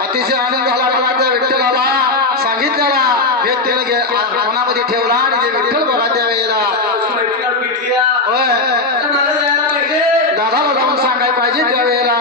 अतिशय आनंद झाला मला त्या विठ्ठलाला सांगितलेला भेट त्याने मनामध्ये ठेवला आणि ते विठ्ठल बघा त्या वेळेला दादाला जाऊन सांगायला पाहिजे त्या वेळेला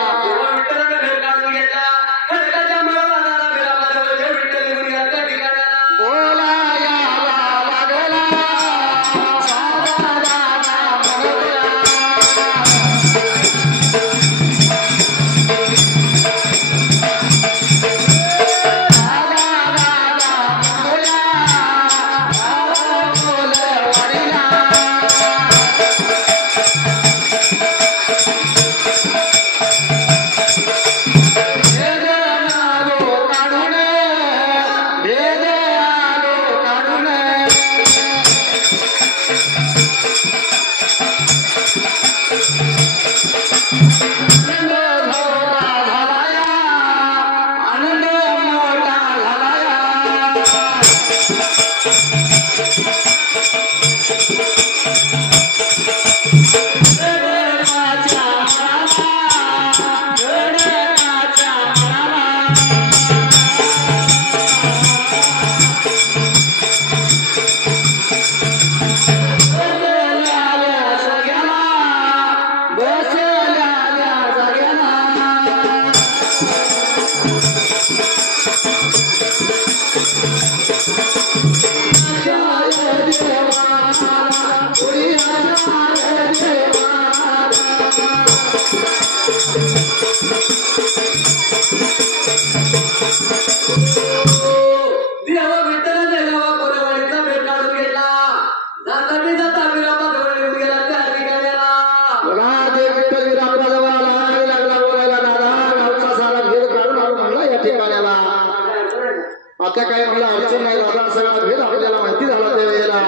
आता काय म्हणलं अडचण नाही दादा सगळा भेद आपल्याला माहिती झाला त्या वेळेला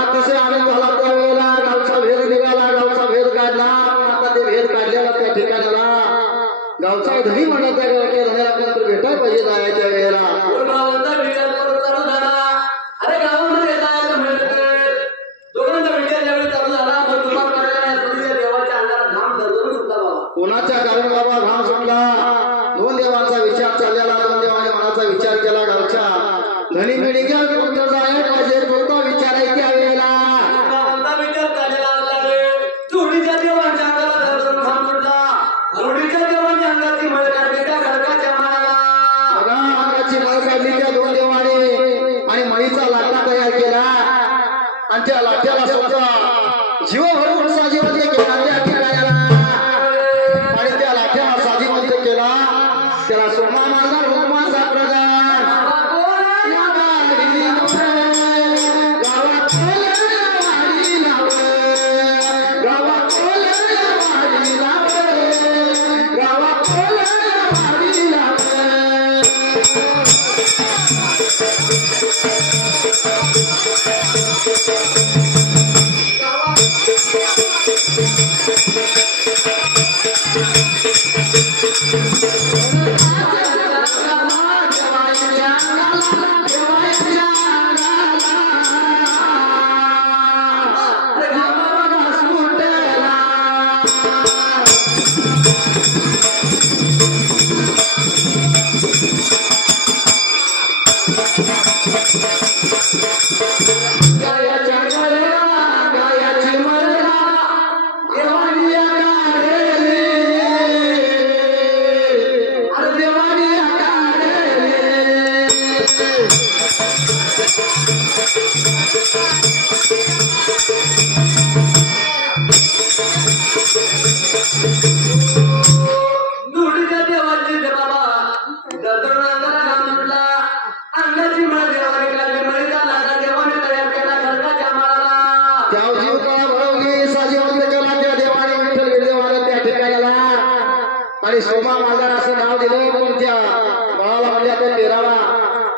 अतिशय आनंद झाला त्या वेळेला गावचा भेद निघाला गावचा भेद काढला आता ते भेद काढलेला त्या ठिकाणाला गावचा धनी म्हणला त्या गावच्या धन्याला नंतर भेटायला पाहिजे जायच्या वेळेला कोणाच्या कारण बाबा घाम सुटला दोन देवांचा विचार चाललेला दोन देवाने मनाचा विचार केला गावच्या धनी मिळी घ्या कोणतं जाय पाहिजे कोणता विचार आहे त्या वेळेला विचार चाललेला जोडीच्या देवांच्या अंगाला घाम सुटला जोडीच्या देवांच्या अंगाची मळ काढली त्या खडकाच्या माळाला बघा अंगाची मळ काढली त्या दोन देवाने आणि मळीचा लाटा तयार केला आणि त्या लाट्याला स्वतः जीव भरून साजीवंत केला त्या ठिकाणाला त्याला सोमा माझा हुकमाचा प्रधान गावात त्या जीव का भरवली सजीवंत केला त्या देवाने विठ्ठल गिरदेवाला त्या ठिकाणाला आणि सोमा मालदार असं नाव दिलं पण त्या बाळाला म्हणजे आता तेरावा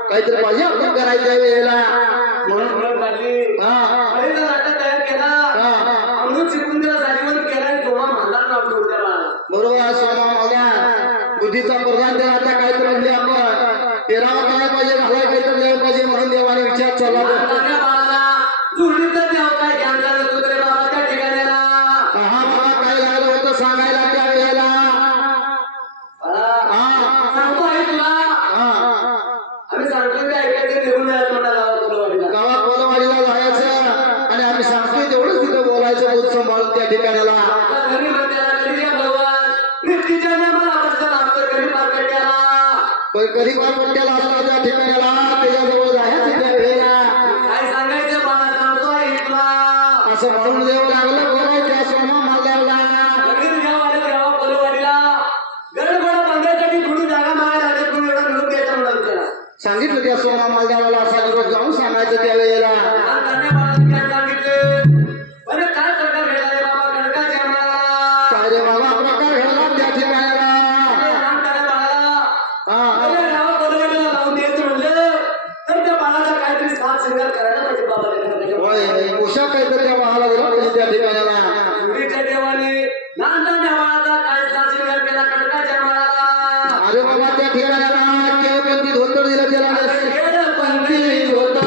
काहीतरी पाहिजे आपण करायच्या वेळेला म्हणून तयार केला अमृत शिकून दिला सजीवन केला सोमा मालदार नाव ठेवलं त्या बाळाला बरोबर सोमा मालदार बुद्धीचा प्रधान देव आता काहीतरी म्हणले आपण तेरावा काय पाहिजे घालाय काहीतरी द्यायला पाहिजे म्हणून देवाने विचार चालला सांगायला त्या वेळेला आम्ही सांगतो ते ऐकायचं निघून जायचं म्हणा गावात कोलवाडीला जायचं आणि आम्ही सांगतोय तेवढंच तिथं बोलायचं दूध सांभाळून त्या ठिकाणाला कधी पार पट्ट्याला असला त्या ठिकाणाला त्याच्याजवळ जायचं त्या वेळेला काय सांगायचं मला सांगतो ऐकला असं म्हणून देव लागलं बोलाय त्या सोमा मालदारला सांगितलं त्या सोमा मालदाराला असा निरोप जाऊन सांगायचं त्या वेळेला काय रे बाबा प्रकार घडला त्या ठिकाणाला होय उषा काहीतरी त्या बाळाला दिला पाहिजे त्या ठिकाणाला अरे बाबा त्या ठिकाणाला केळपंथी धोतर दिलं त्याला केळपंथी धोतर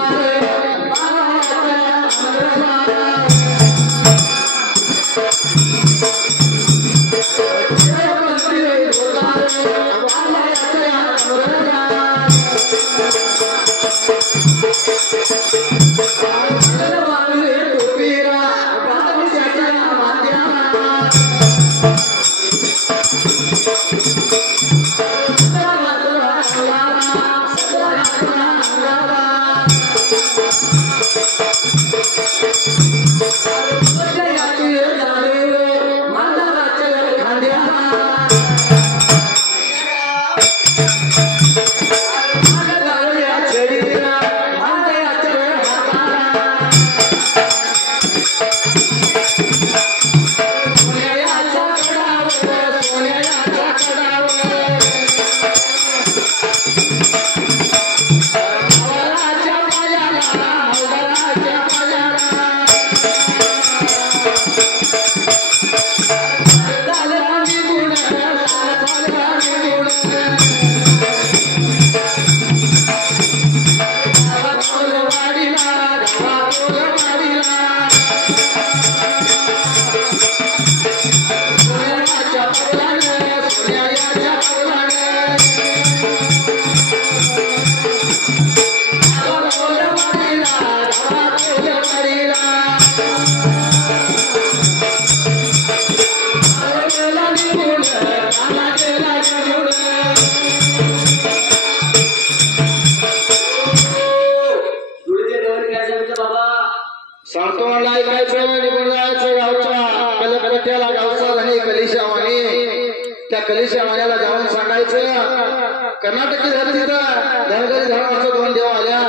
सांगतो म्हणला ऐकायचं निघून जायचं गावचा कलकत्याला गावचा आणि कलिशावाणी त्या कलिशावाण्याला जाऊन सांगायचं कर्नाटकी झालं तिथं धनगरी धर्माचं दोन देव आल्या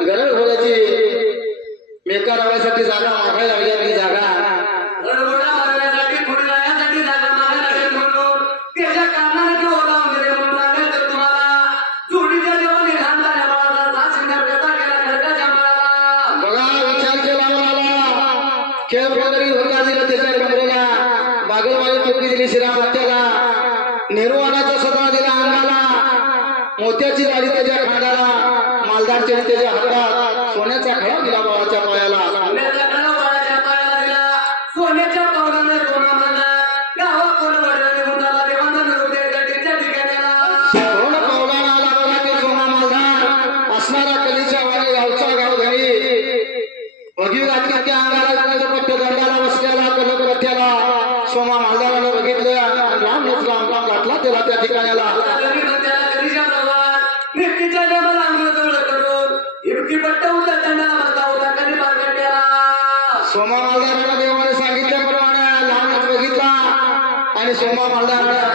गरज होण्याची मेका लावायसाठी जागा मागायला लागली आपली जागा निर्वाणाचा सदरा दिला अंगाला मोत्याची दाढी त्याच्या खांद्याला मालदार चेहरे त्याच्या हातात सोन्याचा खडा दिला बाळाच्या पायाला सोन पावलाला आला बघा ते सोमा मालदार असणारा कलीच्या वाणी गावचा गाव घरी वगीव घातली त्या अंगाला पट्ट दंडाला बसल्याला कलकत्याला सोमा मालदाराला बघितलं लांब लांब घातला त्याला त्या ठिकाणाला सोमा मालदाराला देवाने सांगितल्याप्रमाणे लहानच बघितला आणि सोमा मालदाराला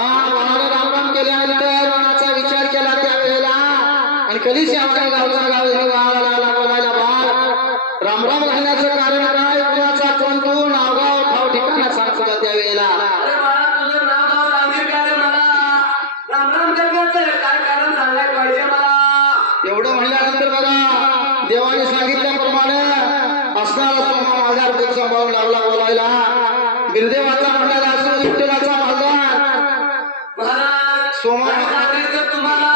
वनाला रामराम केल्यानंतर वनाचा विचार केला त्यावेळेला आणि कधीच आमच्या गावचा गाव वनाला बोलायला बाळ रामराम घालण्याचं कारण काय कुणाचा कोण तू नावगाव ठाव ठिकाणा सांगतो का त्यावेळेला अरे बाळा तुझं नाव गाव सांगेल का रे मला रामराम करण्याचं काय कारण सांगायला पाहिजे मला एवढं म्हणल्यानंतर बघा देवाने सांगितल्याप्रमाणे असणारा तो माझा हृदय सांभाळून लागला बोलायला बिरदेवाचा म्हणाला असो विठ्ठलाचा माझा महाराज सोमा काय सांगायचं तुम्हाला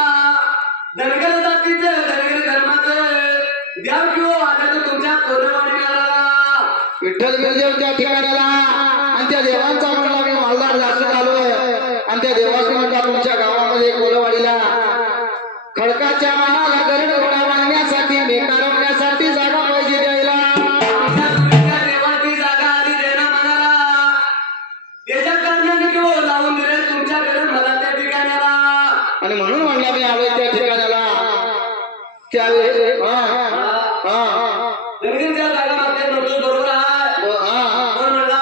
धनगर जातीचं धनगर धर्माचं द्याव किंवा आलं तर तुमच्या कोरवाडी मिळाला विठ्ठल बिरदेव त्या ठिकाणाला आणि त्या देवांचा म्हणला मी मालदार जासून आलोय आणि त्या देवाचं म्हणला तुमच्या गावामध्ये कोलवाडीला खडकाच्या माळाला गरुड घोडा बांधण्यासाठी बेकारवण्यासाठी जागा पाहिजे द्यायला तुमच्या देवाची जागा आली देणं म्हणाला त्याच्या कारणाने किंवा लावून दिले तुमच्याकडे मला त्या ठिकाणाला आणि म्हणून म्हणला मी आलोय त्या ठिकाणाला त्यावेळी जमिनीच्या जागा मागच्या नव्हतो बरोबर आहे पण म्हणला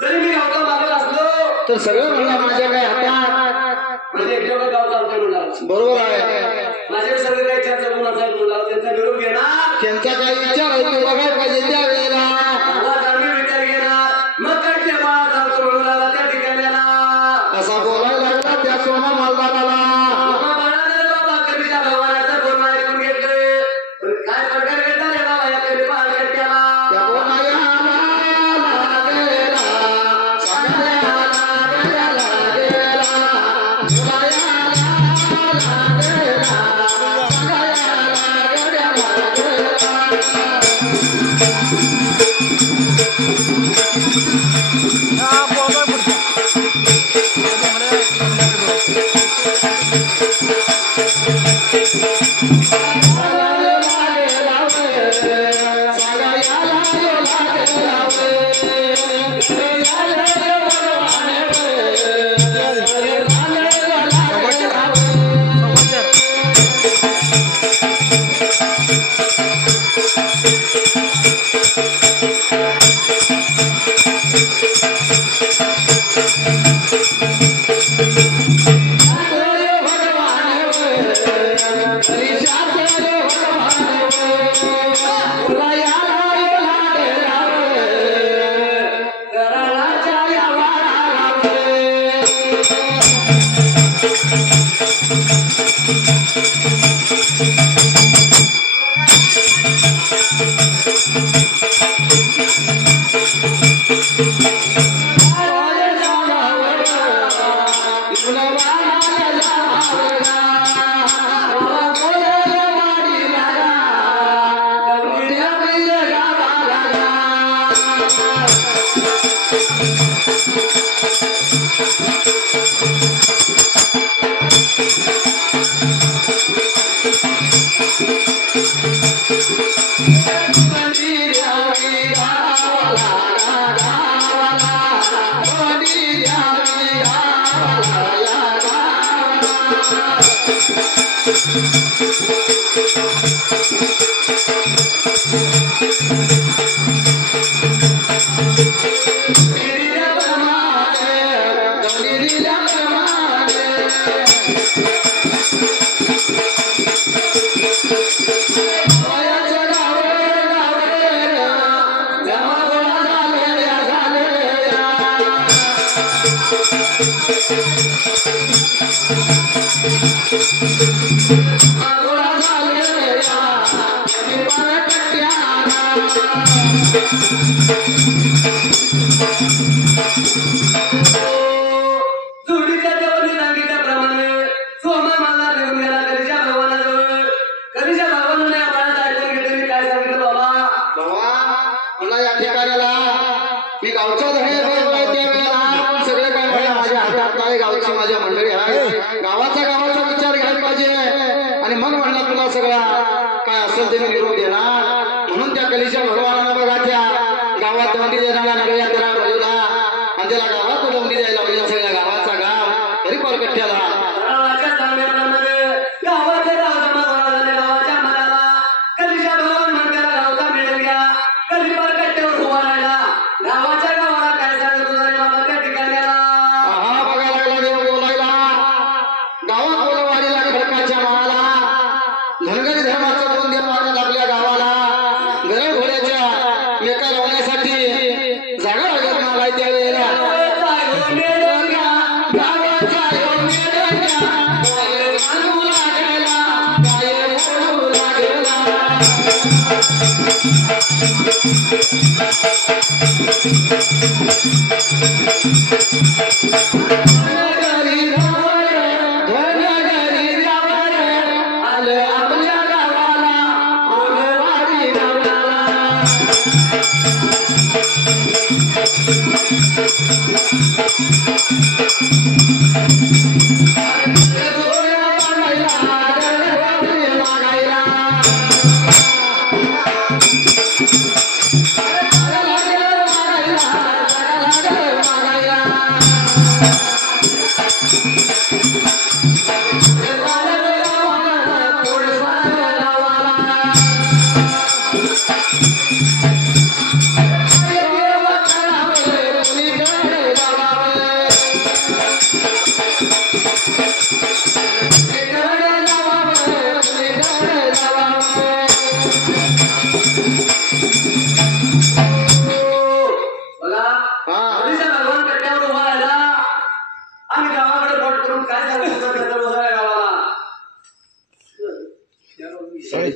जरी मी गावचा मालक असलो तर सगळं म्हणला माझ्या काय हातात म्हणजे एकट्यावर गाव चालतोय म्हणला बरोबर आहे माझ्यावर सगळं काही चर्चा करून असायला म्हणला त्यांचा निरोप घेणार त्यांचा काही विचार आहे तो बघायला पाहिजे त्यावेळेला मला आम्ही विचार घेणार मग काय ते बाळा चालतो म्हणून लागला त्या ठिकाणाला असा बोलायला लागला त्या सोमा मालदाराला बाबा म्हणाले बाबा कधीच्या भगवानाचं बोलणं ऐकून घेतलं पण काय प्रकार घेतला रे बाबा या कधी पाहत त्याला त्या बोलायला लागेला, सांगायला लागेला, बोलायला लागेला, जोडीच्या देवाने सांगितल्याप्रमाणे सोमा मला घेऊन गेला कधीच्या भगवानाजवळ कधीच्या भगवानाने आपल्याला ऐकून घेतले मी काय सांगितलं बाबा बाबा मला या ठिकाणाला मी गावचा धणे त्यावेळेला सगळे काय म्हणलं माझ्या हातात नाही गावची माझ्या मंडळी आहे गावाचा विचार घ्यायला पाहिजे आणि मग म्हणला तुला सगळा काय असेल ते मी निरोप देणार म्हणून त्या कलीच्या भगवानाला बघा त्या गावात दंडी देणारा नगऱ्या त्याला बोलवला आणि त्याला गावात दंडी द्यायला लावला सगळ्या गावाचा गाव तरी परकट्ट्याला गावाच्या सांगण्याप्रमाणे गावाच्या गावाच्या मनाला कधीच्या भगवान म्हणत्याला गावचा मिळेल घ्या कधी परकट्ट्यावर उभा राहिला गावाच्या गावाला काय सांगत होता रे बाबा त्या ठिकाणाला हा बघा लागला देव काय